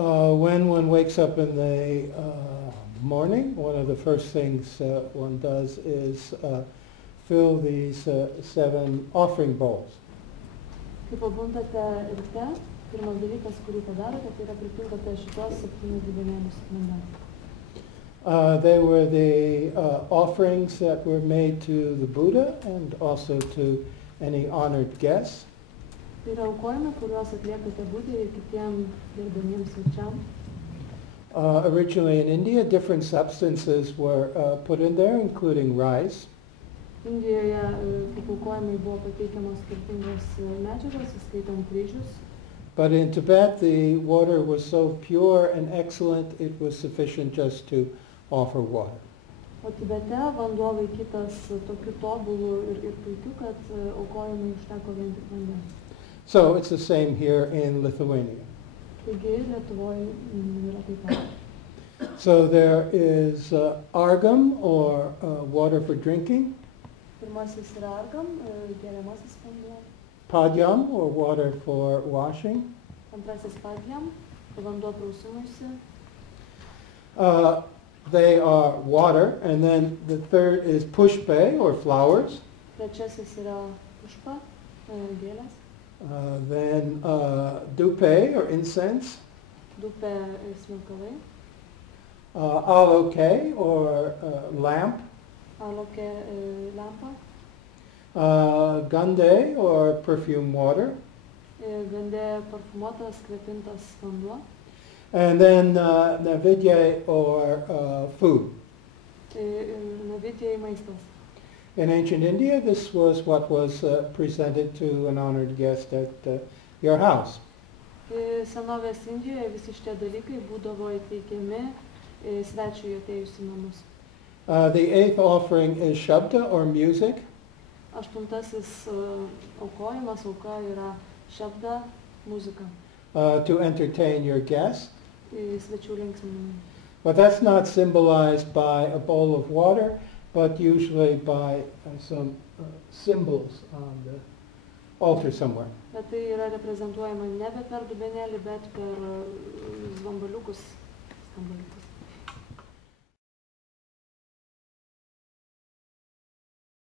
When one wakes up in the morning, one of the first things one does is fill these 7 offering bowls. Kai pabundate ryte, pirmas dalykas, kurį padarote, tai yra pripildote šitos 7 dubenėlius vandens. They were the offerings that were made to the Buddha and also to any honored guests. Tai yra aukojimai, kuriuos atliekate Budai ir kitiems gerbiamiems svečiams. Originally in India, different substances were put in there, including rice. Indijoje kaip aukojimai buvo pateikiamos skirtingos medžiagos, įskaitant ryžius. But in Tibet, the water was so pure and excellent, it was sufficient just to offer water. O Tibete vanduo laikytas tokiu tobulu ir puikiu, kad aukojimai užteko vien tik vandens. So it's the same here in Lithuania. Taigi Lietuvoje yra taip pat. So there is argam, or water for drinking, Pirmasis yra argam, geriamasis vanduo. padyam, or water for washing. Antrasis padjam, vanduo prausimuisi. They are water, and then the third is pushpe, or flowers. Trečiasis yra pušpa, gėlės. Then dupe, or incense. Dupe smilkalai. Aloke, or lamp. Alokė lempa. Gande, or perfume water. Gande parfumuotas, kvepintas vanduo. And then navidya, or food. Navidijai maistas. In ancient India, this was what was presented to an honored guest at your house. Senovės Indijoje visi šitie dalykai būdavo įteikiami svečiui atėjus į namus. The 8th offering is shabda, or music. Aštuntasis aukojimas, auka yra šabda, muzika. To entertain your guests. Svečių linksminimui. But that's not symbolized by a bowl of water, but usually by some symbols on the altar somewhere. Bet tai yra reprezentuojama nebe per dubenėlį, bet per zvambaliukus, skambaliukus.